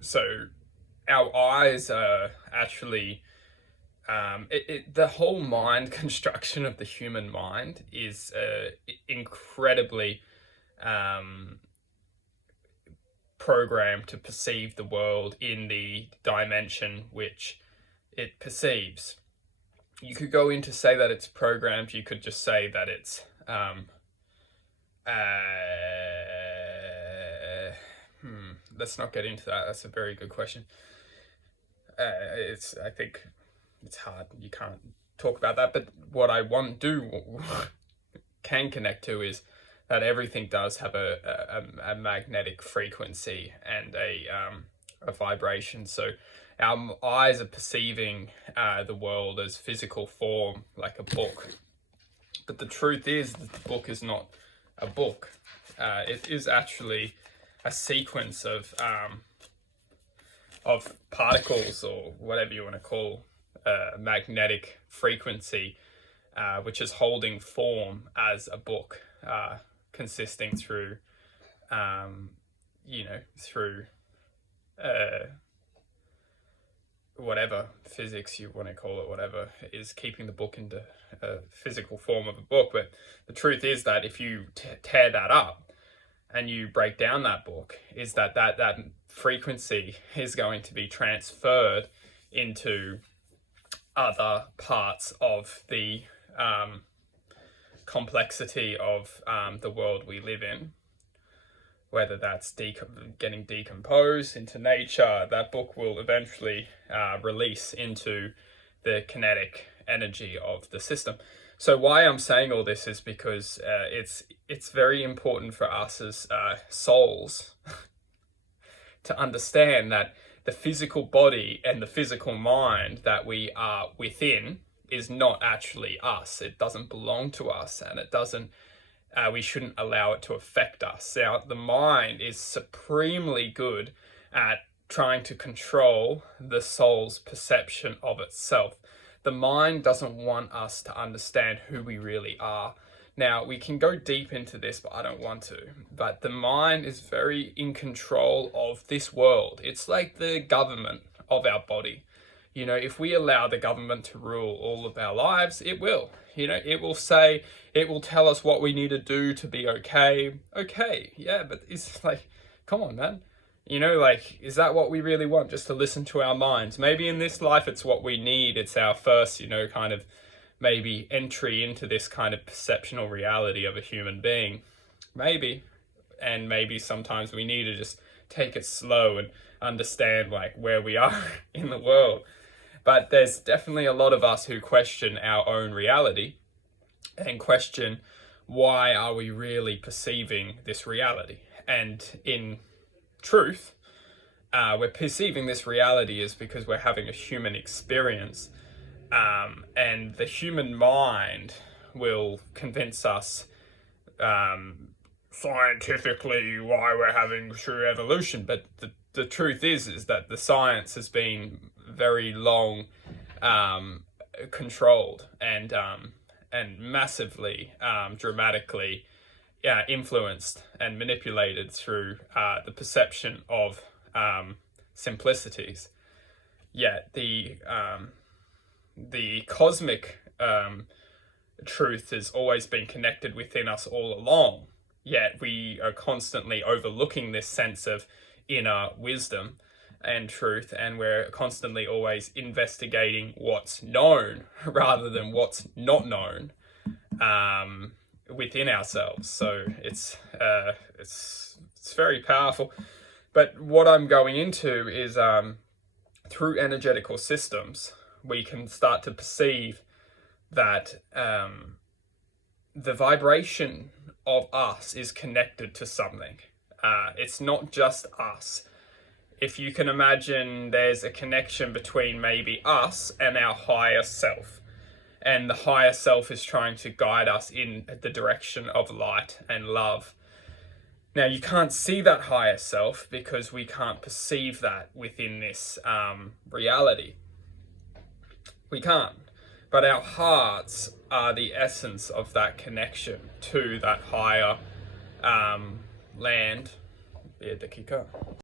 So our eyes are actually the whole mind construction of the human mind is incredibly um, programmed to perceive the world in the dimension which it perceives. You could go in to say that it's programmed. You could just say that it's uh, let's not get into that. That's a very good question. I think it's hard. You can't talk about that. But what I can connect to is that everything does have a magnetic frequency and a vibration. So our eyes are perceiving the world as physical form, like a book. But the truth is that the book is not a book. It is actually a sequence of particles, or whatever you want to call magnetic frequency, which is holding form as a book, consisting through, through whatever physics you want to call it, whatever is keeping the book into a physical form of a book. But the truth is that if you tear that up and you break down that book, is that frequency is going to be transferred into other parts of the complexity of the world we live in, whether that's getting decomposed into nature. That book will eventually release into the kinetic energy of the system. So why I'm saying all this is because it's very important for us as souls to understand that the physical body and the physical mind that we are within is not actually us. It doesn't belong to us, and it doesn't. We shouldn't allow it to affect us. Now, the mind is supremely good at trying to control the soul's perception of itself. The mind doesn't want us to understand who we really are. Now, we can go deep into this, but I don't want to. But the mind is very in control of this world. It's like the government of our body. You know, if we allow the government to rule all of our lives, it will. You know, it will tell us what we need to do to be okay. Okay, yeah, but it's like, come on, man. You know, like, is that what we really want? Just to listen to our minds? Maybe in this life it's what we need. It's our first, kind of maybe entry into this kind of perceptional reality of a human being. Maybe. And maybe sometimes we need to just take it slow and understand, like, where we are in the world. But there's definitely a lot of us who question our own reality and question, why are we really perceiving this reality? And in truth, we're perceiving this reality is because we're having a human experience, and the human mind will convince us scientifically why we're having true evolution. But the truth is that the science has been very long controlled and massively dramatically influenced and manipulated through the perception of simplicities. Yet the cosmic truth has always been connected within us all along. Yet we are constantly overlooking this sense of inner wisdom and truth, and we're constantly always investigating what's known rather than what's not known within ourselves. So it's very powerful. But what I'm going into is through energetical systems, we can start to perceive that the vibration of us is connected to something. It's not just us. If you can imagine, there's a connection between maybe us and our higher self. And the higher self is trying to guide us in the direction of light and love. Now, you can't see that higher self because we can't perceive that within this reality. We can't. But our hearts are the essence of that connection to that higher land.